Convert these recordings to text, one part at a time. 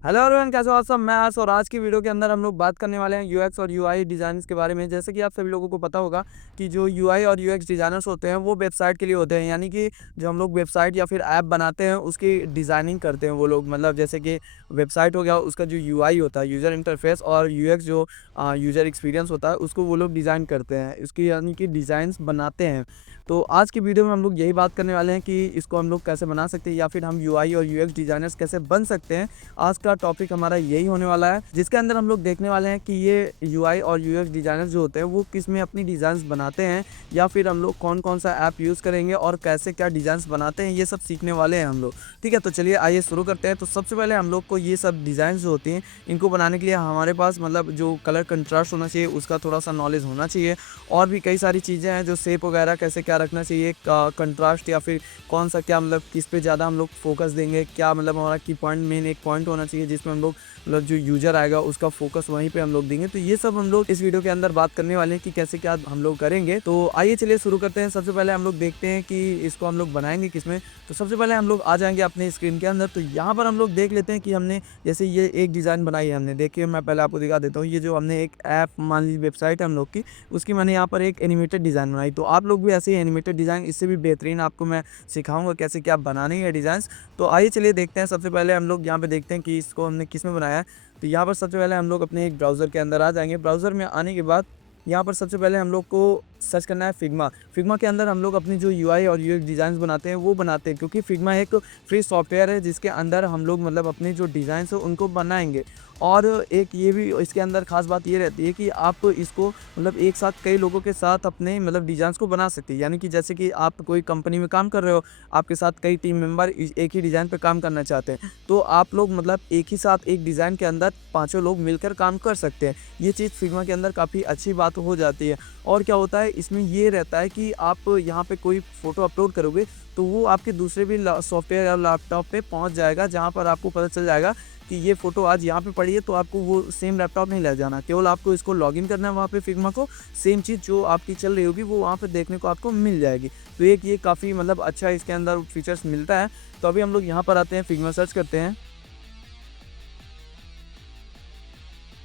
Hello everyone, कैसे हो आप सब। मैं आस और आज की वीडियो के अंदर हम लोग बात करने वाले हैं यूएक्स और यूआई डिज़ाइंस के बारे में। जैसे कि आप सभी लोगों को पता होगा कि जो यूआई और यूएक्स डिज़ाइनर्स होते हैं वो वेबसाइट के लिए होते हैं, यानी कि जो हम लोग वेबसाइट या फिर ऐप बनाते हैं उसकी डिज़ाइनिंग करते हैं वो लोग। मतलब जैसे कि वेबसाइट हो गया, उसका जो यूआई होता है यूज़र इंटरफेस, और यूएक्स जो यूज़र एक्सपीरियंस होता है उसको वो लोग डिज़ाइन करते हैं, इसकी यानी कि डिज़ाइंस बनाते हैं। तो आज की वीडियो में हम लोग यही बात करने वाले हैं कि इसको हम लोग कैसे बना सकते हैं या फिर हम यूआई और यूएक्स डिज़ाइनर्स कैसे बन सकते हैं। आज का टॉपिक हमारा यही होने वाला है, जिसके अंदर हम लोग देखने वाले हैं कि ये यूआई और यूएक्स डिज़ाइनर्स जो होते हैं वो किस में अपनी डिज़ाइंस बनाते हैं, या फिर हम लोग कौन कौन सा ऐप यूज़ करेंगे और कैसे क्या डिज़ाइंस बनाते हैं, ये सब सीखने वाले हैं हम लोग। ठीक है, तो चलिए आइए शुरू करते हैं। तो सबसे पहले हम लोग को ये सब डिज़ाइंस जो होती हैं इनको बनाने के लिए हमारे पास मतलब जो कलर कंट्रास्ट होना चाहिए उसका थोड़ा सा नॉलेज होना चाहिए। और भी कई सारी चीज़ें हैं, जो शेप वगैरह कैसे क्या रखना चाहिए, कंट्रास्ट या फिर कौन सा क्या मतलब किस पे ज़्यादा हम लोग फोकस देंगे, क्या मतलब हमारा की पॉइंट मेन एक पॉइंट होना चाहिए जिसमें हम लोग मतलब जो यूज़र आएगा उसका फोकस वहीं पे हम लोग देंगे। तो ये सब हम लोग इस वीडियो के अंदर बात करने वाले हैं कि कैसे क्या हम लोग करेंगे। तो आइए चलिए शुरू करते हैं। सबसे पहले हम लोग देखते हैं कि इसको हम लोग बनाएंगे किसमें। तो सबसे पहले हम लोग आ जाएंगे अपने स्क्रीन के अंदर। तो यहाँ पर हम लोग देख लेते हैं कि हमने जैसे ये एक डिज़ाइन बनाई है हमने। देखिए मैं पहले आपको दिखा देता हूँ, ये जो हमने एक ऐप मान लीजिए वेबसाइट है हम लोग की, उसकी मैंने यहाँ पर एक एनिमेटेड डिज़ाइन बनाई। तो आप लोग भी ऐसे ही एनिमेटेड डिज़ाइन, इससे भी बेहतरीन आपको मैं सिखाऊंगा कैसे क्या बनानी है डिज़ाइंस। तो आइए चलिए देखते हैं। सबसे पहले हम लोग यहाँ पे देखते हैं कि इसको हमने किस में बनाया है। तो यहाँ पर सबसे पहले हम लोग अपने एक ब्राउज़र के अंदर आ जाएंगे। ब्राउज़र में आने के बाद यहाँ पर सबसे पहले हम लोग को सर्च करना है फिग्मा। फिग्मा के अंदर हम लोग अपनी जो यूआई और यूएक्स डिज़ाइंस बनाते हैं वो बनाते हैं, क्योंकि फिग्मा एक फ्री सॉफ्टवेयर है जिसके अंदर हम लोग मतलब अपनी जो डिज़ाइंस है उनको बनाएंगे। और एक ये भी इसके अंदर ख़ास बात ये रहती है कि आप इसको मतलब एक साथ कई लोगों के साथ अपने मतलब डिज़ाइंस को बना सकते हैं। यानी कि जैसे कि आप कोई कंपनी में काम कर रहे हो, आपके साथ कई टीम मेंबर एक ही डिज़ाइन पे काम करना चाहते हैं, तो आप लोग मतलब एक ही साथ एक डिज़ाइन के अंदर पाँचों लोग मिलकर काम कर सकते हैं। ये चीज़ फिग्मा के अंदर काफ़ी अच्छी बात हो जाती है। और क्या होता है इसमें ये रहता है कि आप यहाँ पे कोई फ़ोटो अपलोड करोगे तो वो आपके दूसरे भी सॉफ्टवेयर या लैपटॉप पे पहुँच जाएगा, जहाँ पर आपको पता चल जाएगा कि ये फ़ोटो आज यहाँ पे पड़ी है। तो आपको वो सेम लैपटॉप नहीं ले जाना, केवल आपको इसको लॉगिन करना है वहाँ पे फिग्मा को। सेम चीज़ जो आपकी चल रही होगी वो वहाँ पे देखने को आपको मिल जाएगी। तो एक ये काफ़ी मतलब अच्छा इसके अंदर फीचर्स मिलता है। तो अभी हम लोग यहाँ पर आते हैं, फिग्मा सर्च करते हैं।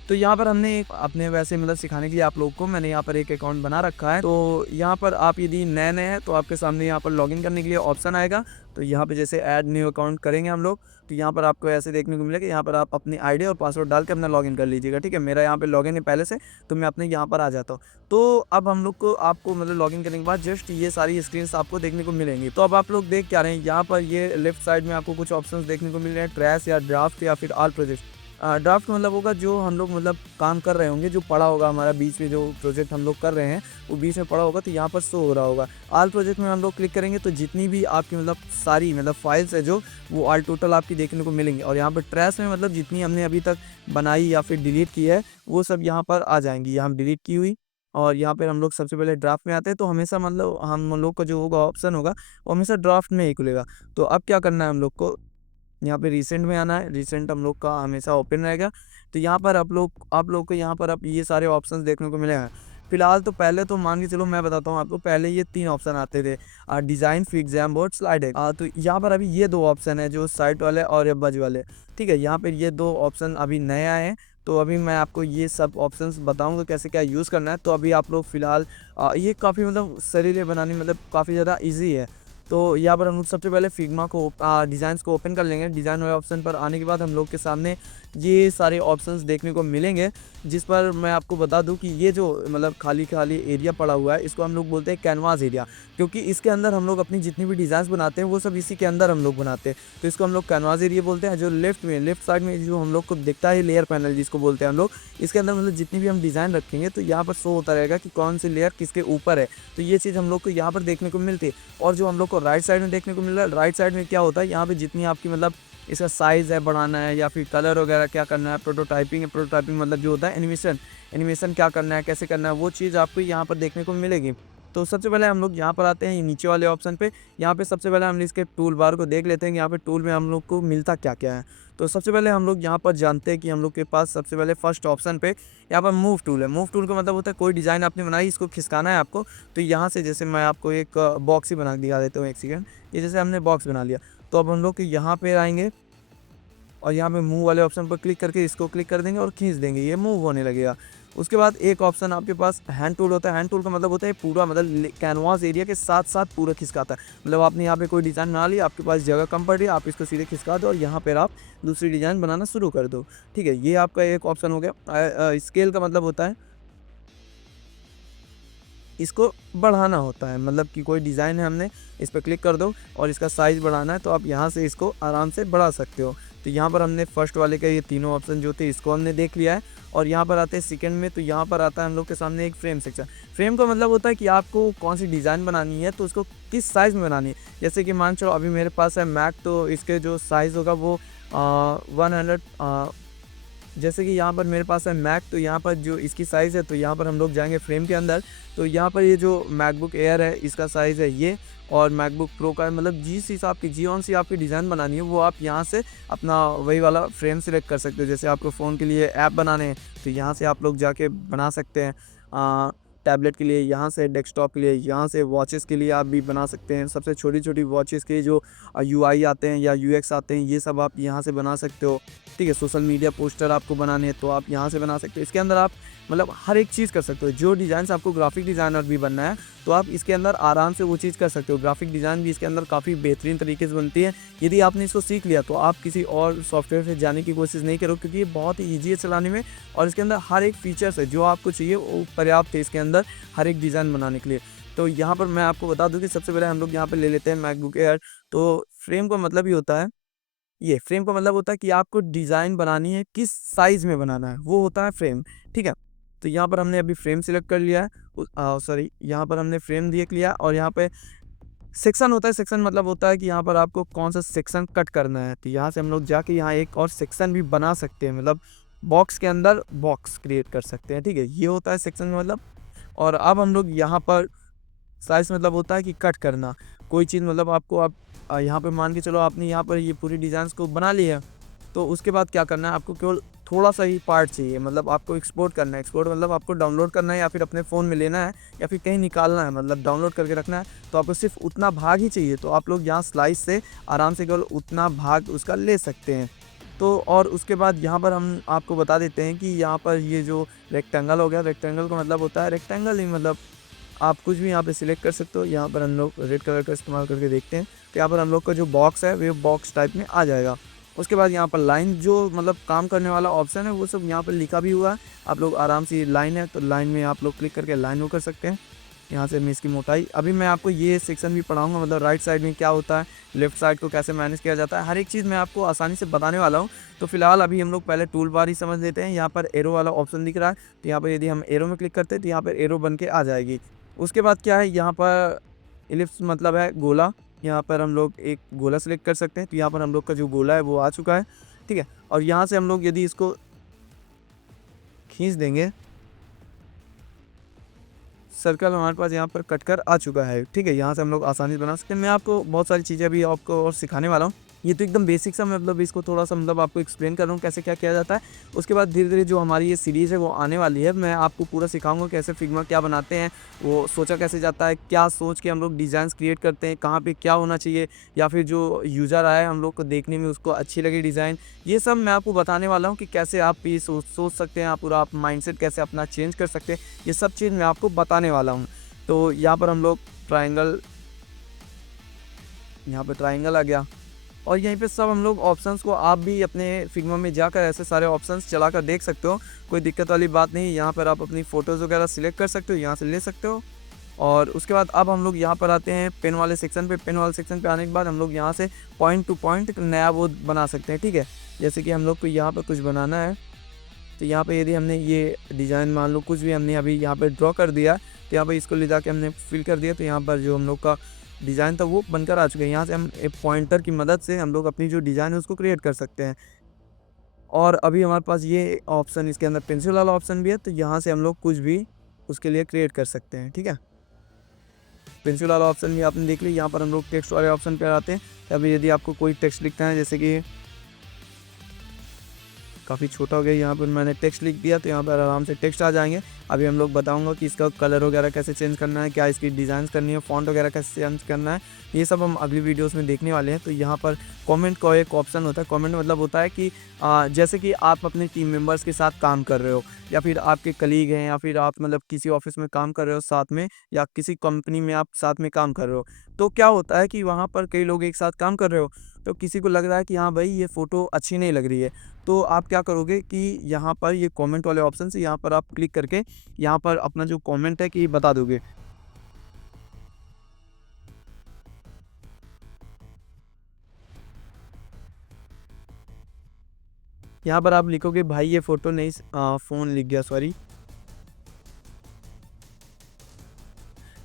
तो यहाँ पर हमने एक अपने वैसे मतलब सिखाने के लिए आप लोगों को मैंने यहाँ पर एक अकाउंट बना रखा है। तो यहाँ पर आप यदि नए हैं तो आपके सामने यहाँ पर लॉगिन करने के लिए ऑप्शन आएगा। तो यहाँ पे जैसे ऐड न्यू अकाउंट करेंगे हम लोग, तो यहाँ पर आपको ऐसे देखने को मिलेगा। यहाँ पर आप अपनी आईडी और पासवर्ड डाल के अपना लॉगिन कर लीजिएगा। ठीक है, मेरा यहाँ पे लॉगिन है पहले से, तो मैं अपने यहाँ पर आ जाता हूँ। तो अब हम लोग को आपको मतलब लॉगिन करने के बाद जस्ट ये सारी स्क्रीन आपको देखने को मिलेंगी। तो अब आप लोग देख क्या रहे हैं, यहाँ पर ये लेफ्ट साइड में आपको कुछ ऑप्शन देखने को मिल रहे हैं, ट्रैश या ड्राफ्ट या फिर ऑल प्रोजेक्ट। ड्राफ्ट मतलब होगा जो हम लोग मतलब काम कर रहे होंगे, जो पड़ा होगा हमारा बीच में, जो प्रोजेक्ट हम लोग कर रहे हैं वो बीच में पड़ा होगा तो यहाँ पर शो हो रहा होगा। ऑल प्रोजेक्ट में हम लोग क्लिक करेंगे तो जितनी भी आपकी मतलब सारी मतलब फाइल्स है जो वो ऑल टोटल आपकी देखने को मिलेंगी। और यहाँ पर ट्रैश में मतलब जितनी हमने अभी तक बनाई या फिर डिलीट की है वो सब यहाँ पर आ जाएंगी, यहाँ डिलीट की हुई। और यहाँ पर हम लोग सबसे पहले ड्राफ्ट में आते हैं, तो हमेशा मतलब हम लोग का जो होगा ऑप्शन होगा वो हमेशा ड्राफ्ट में ही खुलेगा। तो अब क्या करना है हम लोग को, यहाँ पे रिसेंट में आना है। रिसेंट हम लोग का हमेशा ओपन रहेगा। तो यहाँ पर आप लोग को यहाँ पर अब ये सारे ऑप्शंस देखने को मिलेगा। फिलहाल तो पहले तो मान के चलो मैं बताता हूँ आपको, पहले ये 3 ऑप्शन आते थे, डिज़ाइन, फिक्स, बोर्ड, स्लाइड। तो यहाँ पर अभी ये 2 ऑप्शन है, जो साइट वाले और ये बज वाले। ठीक है, यहाँ पर ये 2 ऑप्शन अभी नए आए हैं। तो अभी मैं आपको ये सब ऑप्शंस बताऊंगा कैसे क्या यूज़ करना है। तो अभी आप लोग फिलहाल ये काफ़ी मतलब सरीले बनाने मतलब काफ़ी ज़्यादा ईजी है। तो यहाँ पर हम लोग सबसे पहले फिग्मा को डिज़ाइंस को ओपन कर लेंगे। डिज़ाइन वाले ऑप्शन पर आने के बाद हम लोग के सामने ये सारे ऑप्शंस देखने को मिलेंगे, जिस पर मैं आपको बता दूं कि ये जो मतलब खाली खाली एरिया पड़ा हुआ है इसको हम लोग बोलते हैं कैनवास एरिया, क्योंकि इसके अंदर हम लोग अपनी जितनी भी डिज़ाइंस बनाते हैं वो सब इसी के अंदर हम लोग बनाते हैं। तो इसको हम लोग कैनवास एरिया बोलते हैं। जो लेफ्ट साइड में जो हम लोग को दिखता है लेयर पैनल जिसको बोलते हैं हम लोग, इसके अंदर मतलब जितनी भी हम डिज़ाइन रखेंगे तो यहाँ पर शो होता रहेगा कि कौन सी लेयर किसके ऊपर है। तो ये चीज़ हम लोग को यहाँ पर देखने को मिलती है। और जो हम लोग को राइट साइड में देखने को मिल रहा है, राइट साइड में क्या होता है, यहाँ पे जितनी आपकी मतलब इसका साइज़ है बढ़ाना है या फिर कलर वगैरह क्या करना है, प्रोटोटाइपिंग है। प्रोटोटाइपिंग मतलब जो होता है एनिमेशन, एनिमेशन क्या करना है, कैसे करना है, वो चीज़ आपको यहाँ पर देखने को मिलेगी। तो सबसे पहले हम लोग यहाँ पर आते हैं नीचे वाले ऑप्शन पे। यहाँ पे सबसे पहले हम इसके टूल बार को देख लेते हैं कि यहाँ पे टूल में हम लोग को मिलता क्या क्या है। तो सबसे पहले हम लोग यहाँ पर जानते हैं कि हम लोग के पास सबसे पहले फर्स्ट ऑप्शन पे यहाँ पर मूव टूल है। मूव टूल का मतलब होता है कोई डिज़ाइन आपने बनाई, इसको खिसकाना है आपको। तो यहाँ से जैसे मैं आपको एक बॉक्स ही बना दिखा देता हूँ, एक सेकेंड। ये जैसे हमने बॉक्स बना लिया, तो अब हम लोग यहाँ पे आएंगे और यहाँ पे मूव वाले ऑप्शन पर क्लिक करके इसको क्लिक कर देंगे और खींच देंगे, ये मूव होने लगेगा। उसके बाद एक ऑप्शन आपके पास हैंड टूल होता है। हैंड टूल का मतलब होता है पूरा मतलब कैनवास एरिया के साथ साथ पूरा खिसकाता है। मतलब आपने यहाँ पे कोई डिज़ाइन बना लिया, आपके पास जगह कम पड़ रही है, आप इसको सीधे खिसका दो और यहाँ पर आप दूसरी डिज़ाइन बनाना शुरू कर दो। ठीक है, ये आपका एक ऑप्शन हो गया। स्केल का मतलब होता है इसको बढ़ाना होता है, मतलब कि कोई डिज़ाइन है, हमने इस पर क्लिक कर दो और इसका साइज़ बढ़ाना है तो आप यहाँ से इसको आराम से बढ़ा सकते हो। तो यहाँ पर हमने फर्स्ट वाले का ये तीनों ऑप्शन जो थे इसको हमने देख लिया है। और यहाँ पर आते हैं सेकंड में, तो यहाँ पर आता है हम लोग के सामने एक फ्रेम सेक्शन। फ्रेम का मतलब होता है कि आपको कौन सी डिज़ाइन बनानी है तो उसको किस साइज़ में बनानी है। जैसे कि मान चलो अभी मेरे पास है मैक, तो इसके जो साइज़ होगा वो 100, जैसे कि यहाँ पर मेरे पास है मैक, तो यहाँ पर जो इसकी साइज़ है, तो यहाँ पर हम लोग जाएंगे फ्रेम के अंदर। तो यहाँ पर ये जो मैकबुक एयर है इसका साइज़ है ये, और मैकबुक प्रो का मतलब जिस हिसाब की जी ऑन सी आपकी डिज़ाइन बनानी है वो आप यहाँ से अपना वही वाला फ्रेम सिलेक्ट कर सकते हो। जैसे आपको फ़ोन के लिए ऐप बनाने हैं तो यहाँ से आप लोग जाके बना सकते हैं। टैबलेट के लिए यहाँ से, डेस्कटॉप के लिए यहाँ से, वॉचेस के लिए आप भी बना सकते हैं। सबसे छोटी छोटी वॉचेस के जो यूआई आते हैं या यूएक्स आते हैं, ये सब आप यहाँ से बना सकते हो। ठीक है, सोशल मीडिया पोस्टर आपको बनाने हैं तो आप यहाँ से बना सकते हो। इसके अंदर आप मतलब हर एक चीज़ कर सकते हो। जो डिज़ाइन आपको ग्राफिक डिज़ाइनर भी बनना है तो आप इसके अंदर आराम से वो चीज़ कर सकते हो। ग्राफिक डिज़ाइन भी इसके अंदर काफ़ी बेहतरीन तरीके से बनती है। यदि आपने इसको सीख लिया तो आप किसी और सॉफ्टवेयर से जाने की कोशिश नहीं करो, क्योंकि ये बहुत ही ईजी है चलाने में और इसके अंदर हर एक फीचर्स है जो आपको चाहिए वो पर्याप्त है इसके अंदर हर एक डिज़ाइन बनाने के लिए। तो यहाँ पर मैं आपको बता दूँ कि सबसे पहले हम लोग यहाँ पर ले लेते हैं मैकबुक एयर। तो फ्रेम का मतलब ही होता है, ये फ्रेम का मतलब होता है कि आपको डिज़ाइन बनानी है, किस साइज़ में बनाना है, वो होता है फ्रेम। ठीक है, तो यहाँ पर हमने अभी फ्रेम सिलेक्ट कर लिया है। सॉरी, यहाँ पर हमने फ्रेम देख लिया और यहाँ पे सेक्शन होता है। सेक्शन मतलब होता है कि यहाँ पर आपको कौन सा सेक्शन कट करना है। तो यहाँ से हम लोग जाके यहाँ एक और सेक्शन भी बना सकते हैं, मतलब बॉक्स के अंदर बॉक्स क्रिएट कर सकते हैं। ठीक है, ये होता है सेक्शन का मतलब। और अब हम लोग यहाँ पर साइज़ मतलब होता है कि कट करना कोई चीज़, मतलब आपको आप यहाँ पे मान के चलो आपने यहाँ पर ये पूरी डिज़ाइंस को बना लिया, तो उसके बाद क्या करना है, आपको केवल थोड़ा सा ही पार्ट चाहिए, मतलब आपको एक्सपोर्ट करना है। एक्सपोर्ट मतलब आपको डाउनलोड करना है या फिर अपने फ़ोन में लेना है या फिर कहीं निकालना है, मतलब डाउनलोड करके रखना है। तो आपको सिर्फ उतना भाग ही चाहिए, तो आप लोग यहाँ स्लाइस से आराम से केवल उतना भाग उसका ले सकते हैं। तो और उसके बाद यहाँ पर हम आपको बता देते हैं कि यहाँ पर ये जो रेक्टेंगल हो गया, रेक्टेंगल का मतलब होता है रेक्टेंगल ही, मतलब आप कुछ भी यहाँ पे सिलेक्ट कर सकते हो। यहाँ पर हम लोग रेड कलर का इस्तेमाल करके देखते हैं, तो यहाँ पर हम लोग का जो बॉक्स है वो बॉक्स टाइप में आ जाएगा। उसके बाद यहाँ पर लाइन, जो मतलब काम करने वाला ऑप्शन है वो सब यहाँ पर लिखा भी हुआ है। आप लोग आराम से, लाइन है तो लाइन में आप लोग क्लिक करके लाइन वो कर सकते हैं। यहाँ से मैं इसकी मोटाई, अभी मैं आपको ये सेक्शन भी पढ़ाऊँगा, मतलब राइट साइड में क्या होता है, लेफ्ट साइड को कैसे मैनेज किया जाता है, हर एक चीज़ मैं आपको आसानी से बताने वाला हूँ। तो फिलहाल अभी हम लोग पहले टूल बार ही समझ लेते हैं। यहाँ पर एरो वाला ऑप्शन दिख रहा है, तो यहाँ पर यदि हम एरो में क्लिक करते हैं तो यहाँ पर एरो बन के आ जाएगी। उसके बाद क्या है, यहाँ पर इलिप्स मतलब है गोला, यहाँ पर हम लोग एक गोला सेलेक्ट कर सकते हैं। तो यहाँ पर हम लोग का जो गोला है वो आ चुका है। ठीक है, और यहाँ से हम लोग यदि इसको खींच देंगे, सर्कल हमारे पास यहाँ पर कट कर आ चुका है। ठीक है, यहाँ से हम लोग आसानी से बना सकते हैं। मैं आपको बहुत सारी चीज़ें अभी आपको और सिखाने वाला हूँ। ये तो एकदम बेसिक सा, मतलब इसको थोड़ा सा मतलब आपको एक्सप्लेन कर रहा हूँ कैसे क्या किया जाता है। उसके बाद धीरे धीरे जो हमारी ये सीरीज़ है वो आने वाली है, मैं आपको पूरा सिखाऊंगा कैसे फिग्मा क्या बनाते हैं, वो सोचा कैसे जाता है, क्या सोच के हम लोग डिज़ाइंस क्रिएट करते हैं, कहाँ पे क्या होना चाहिए, या फिर जो यूज़र आया हम लोग को देखने में उसको अच्छी लगी डिज़ाइन, ये सब मैं आपको बताने वाला हूँ कि कैसे आप ये सोच सकते हैं, आप पूरा आप माइंडसेट कैसे अपना चेंज कर सकते हैं, ये सब चीज़ मैं आपको बताने वाला हूँ। तो यहाँ पर हम लोग ट्रायंगल, यहाँ पे ट्रायंगल आ गया और यहीं पे सब हम लोग ऑप्शंस को आप भी अपने फिग्मा में जाकर ऐसे सारे ऑप्शंस चलाकर देख सकते हो, कोई दिक्कत वाली बात नहीं। यहाँ पर आप अपनी फ़ोटोज़ वगैरह सिलेक्ट कर सकते हो, यहाँ से ले सकते हो। और उसके बाद अब हम लोग यहाँ पर आते हैं पेन वाले सेक्शन पे। पेन वाले सेक्शन पे आने के बाद हम लोग यहाँ से पॉइंट टू पॉइंट नया वो बना सकते हैं। ठीक है, जैसे कि हम लोग को यहाँ पर कुछ बनाना है, तो यहाँ पे यदि हमने ये डिज़ाइन मान लो कुछ भी हमने अभी यहाँ पे ड्रॉ कर दिया, तो यहाँ पे इसको ले जाके हमने फिल कर दिया, तो यहाँ पर जो हम लोग का डिज़ाइन था वो बनकर आ चुका है। यहाँ से हम एक पॉइंटर की मदद से हम लोग अपनी जो डिज़ाइन है उसको क्रिएट कर सकते हैं। और अभी हमारे पास ये ऑप्शन, इसके अंदर पेंसिल वाला ऑप्शन भी है, तो यहाँ से हम लोग कुछ भी उसके लिए क्रिएट कर सकते हैं। ठीक है, पेंसिल वाला ऑप्शन भी आपने देख लिया। यहाँ पर हम लोग टेक्स्ट वाले ऑप्शन पर आते हैं। अभी यदि आपको कोई टेक्स्ट लिखना है, जैसे कि काफ़ी छोटा हो गया। यहाँ पर मैंने टेक्स्ट लिख दिया तो यहाँ पर आराम से टेक्स्ट आ जाएंगे। अभी हम लोग बताऊंगा कि इसका कलर वगैरह कैसे चेंज करना है, क्या इसकी डिज़ाइन करनी है, फ़ॉन्ट वगैरह कैसे चेंज करना है, ये सब हम अगली वीडियोस में देखने वाले हैं। तो यहाँ पर कमेंट का एक ऑप्शन होता है। कमेंट मतलब होता है कि जैसे कि आप अपने टीम मेंबर्स के साथ काम कर रहे हो, या फिर आपके कलीग हैं, या फिर आप मतलब किसी ऑफिस में काम कर रहे हो साथ में, या किसी कंपनी में आप साथ में काम कर रहे हो। तो क्या होता है कि वहाँ पर कई लोग एक साथ काम कर रहे हो, तो किसी को लग रहा है कि हाँ भाई ये फ़ोटो अच्छी नहीं लग रही है, तो आप क्या करोगे कि यहाँ पर ये कमेंट वाले ऑप्शन से यहाँ पर आप क्लिक करके यहाँ पर अपना जो कमेंट है कि बता दोगे। यहाँ पर आप लिखोगे भाई ये फ़ोटो नहीं फ़ोन लिख गया, सॉरी,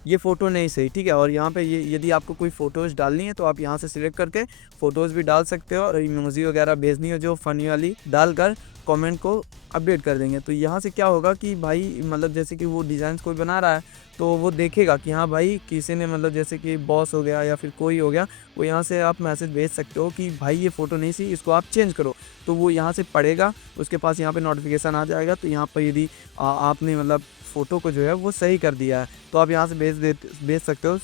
ये फ़ोटो नहीं सही, ठीक है। और यहाँ पे ये यदि आपको कोई फ़ोटोज़ डालनी है तो आप यहाँ से सिलेक्ट करके फ़ोटोज़ भी डाल सकते हो, और इमोजी वगैरह भेजनी है जो फ़नी वाली डालकर कमेंट को अपडेट कर देंगे। तो यहाँ से क्या होगा कि भाई मतलब जैसे कि वो डिज़ाइंस कोई बना रहा है तो वो देखेगा कि हाँ भाई किसी ने मतलब जैसे कि बॉस हो गया या फिर कोई हो गया, वो यहाँ से आप मैसेज भेज सकते हो कि भाई ये फ़ोटो नहीं सी, इसको आप चेंज करो। तो वो यहाँ से पढ़ेगा, उसके पास यहाँ पे नोटिफिकेशन आ जाएगा। तो यहाँ पर यदि आपने मतलब फ़ोटो को जो है वो सही कर दिया है तो आप यहाँ से भेज सकते हो।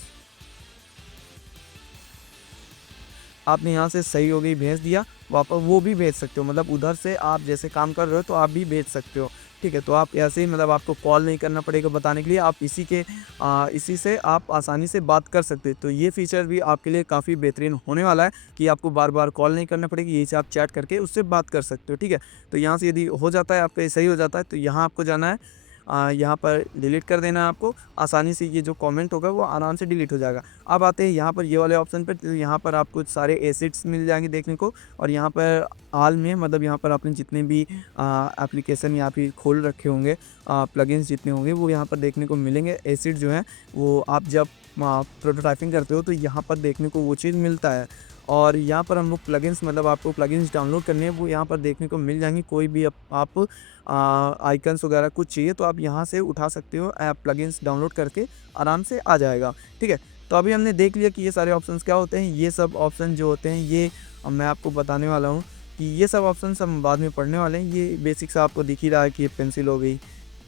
आपने यहाँ से सही हो गई भेज दिया, वापस वो भी भेज सकते हो, मतलब उधर से आप जैसे काम कर रहे हो तो आप भी भेज सकते हो, ठीक है। तो आप ऐसे ही मतलब आपको कॉल नहीं करना पड़ेगा बताने के लिए, आप इसी से आप आसानी से बात कर सकते हो। तो ये फीचर भी आपके लिए काफ़ी बेहतरीन होने वाला है कि आपको बार बार कॉल नहीं करना पड़ेगी, यही से आप चैट करके उससे बात कर सकते हो, ठीक है। तो यहाँ से यदि हो जाता है आपका सही हो जाता है तो यहाँ आपको जाना है, यहाँ पर डिलीट कर देना है आपको। आसानी से ये जो कमेंट होगा वो आराम से डिलीट हो जाएगा। अब आते हैं यहाँ पर ये वाले ऑप्शन पर, तो यहाँ पर आपको सारे एसिड्स मिल जाएंगे देखने को, और यहाँ पर हाल में मतलब यहाँ पर आपने जितने भी एप्लीकेशन या फिर खोल रखे होंगे, प्लगइन्स जितने होंगे वो यहाँ पर देखने को मिलेंगे। एसिड जो है वो आप जब प्रोटोटाइपिंग करते हो तो यहाँ पर देखने को वो चीज़ मिलता है। और यहाँ पर हम लोग प्लगइन्स मतलब आपको प्लगइन्स डाउनलोड करने हैं वो यहाँ पर देखने को मिल जाएंगी। कोई भी आप आइकन्स वगैरह कुछ चाहिए तो आप यहाँ से उठा सकते हो, ऐप प्लगइन्स डाउनलोड करके आराम से आ जाएगा, ठीक है। तो अभी हमने देख लिया कि ये सारे ऑप्शंस क्या होते हैं। ये सब ऑप्शन जो होते हैं ये मैं आपको बताने वाला हूँ कि ये सब ऑप्शंस हम बाद में पढ़ने वाले हैं। ये बेसिक सा आपको दिख ही रहा है कि ये पेंसिल हो गई,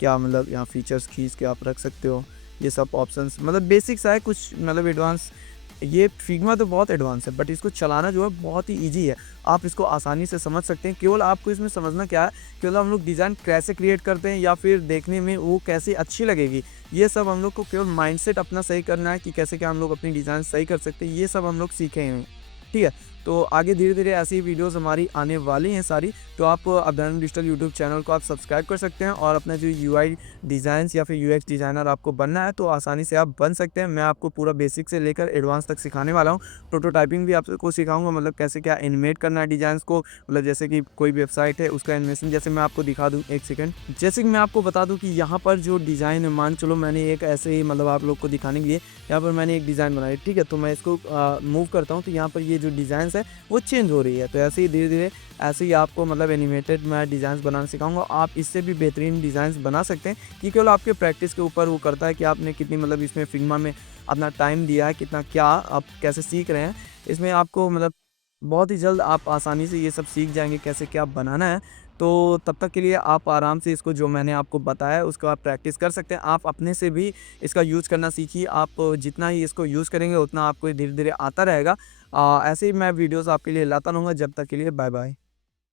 क्या मतलब यहाँ फीचर्स खींच के आप रख सकते हो। ये सब ऑप्शंस मतलब बेसिक सा है, कुछ मतलब एडवांस, ये फिग्मा तो बहुत एडवांस है बट इसको चलाना जो है बहुत ही ईजी है। आप इसको आसानी से समझ सकते हैं। केवल आपको इसमें समझना क्या है, केवल हम लोग डिज़ाइन कैसे क्रिएट करते हैं या फिर देखने में वो कैसे अच्छी लगेगी, ये सब हम लोग को केवल माइंडसेट अपना सही करना है कि कैसे क्या हम लोग अपनी डिज़ाइन सही कर सकते हैं, ये सब हम लोग सीखे हैं, ठीक है। तो आगे धीरे धीरे ऐसी वीडियोस हमारी आने वाली हैं सारी। तो आप अभिनंदन डिजिटल यूट्यूब चैनल को आप सब्सक्राइब कर सकते हैं, और अपना जो यूआई डिज़ाइंस या फिर यूएक्स डिज़ाइनर आपको बनना है तो आसानी से आप बन सकते हैं। मैं आपको पूरा बेसिक से लेकर एडवांस तक सिखाने वाला हूँ। प्रोटोटाइपिंग भी आपको सिखाऊंगा, मतलब कैसे क्या एनिमेट करना है डिज़ाइंस को, मतलब जैसे कि कोई वेबसाइट है उसका एनिमेशन। जैसे मैं आपको दिखा दूँ, एक सेकेंड, जैसे कि मैं आपको बता दूँ कि यहाँ पर जो डिज़ाइन है, मान चलो मैंने एक ऐसे ही मतलब आप लोग को दिखाने के लिए यहाँ पर मैंने एक डिज़ाइन बनाई, ठीक है। तो मैं इसको मूव करता हूँ तो यहाँ पर ये जो डिज़ाइंस है वो चेंज हो रही है। तो ऐसे ही धीरे धीरे ऐसे ही आपको मतलब एनिमेटेड मैं डिज़ाइंस बनाना सिखाऊंगा। आप इससे भी बेहतरीन डिज़ाइंस बना सकते हैं कि केवल आपके प्रैक्टिस के ऊपर वो करता है कि आपने कितनी मतलब इसमें फिग्मा में अपना टाइम दिया है, कितना क्या आप कैसे सीख रहे हैं। इसमें आपको मतलब बहुत ही जल्द आप आसानी से ये सब सीख जाएंगे कैसे क्या बनाना है। तो तब तक के लिए आप आराम से इसको जो मैंने आपको बताया उसको आप प्रैक्टिस कर सकते हैं। आप अपने से भी इसका यूज़ करना सीखिए। आप जितना ही इसको यूज़ करेंगे उतना आपको धीरे धीरे आता रहेगा। ऐसे ही मैं वीडियोस आपके लिए लाता रहूँगा। जब तक के लिए बाय बाय।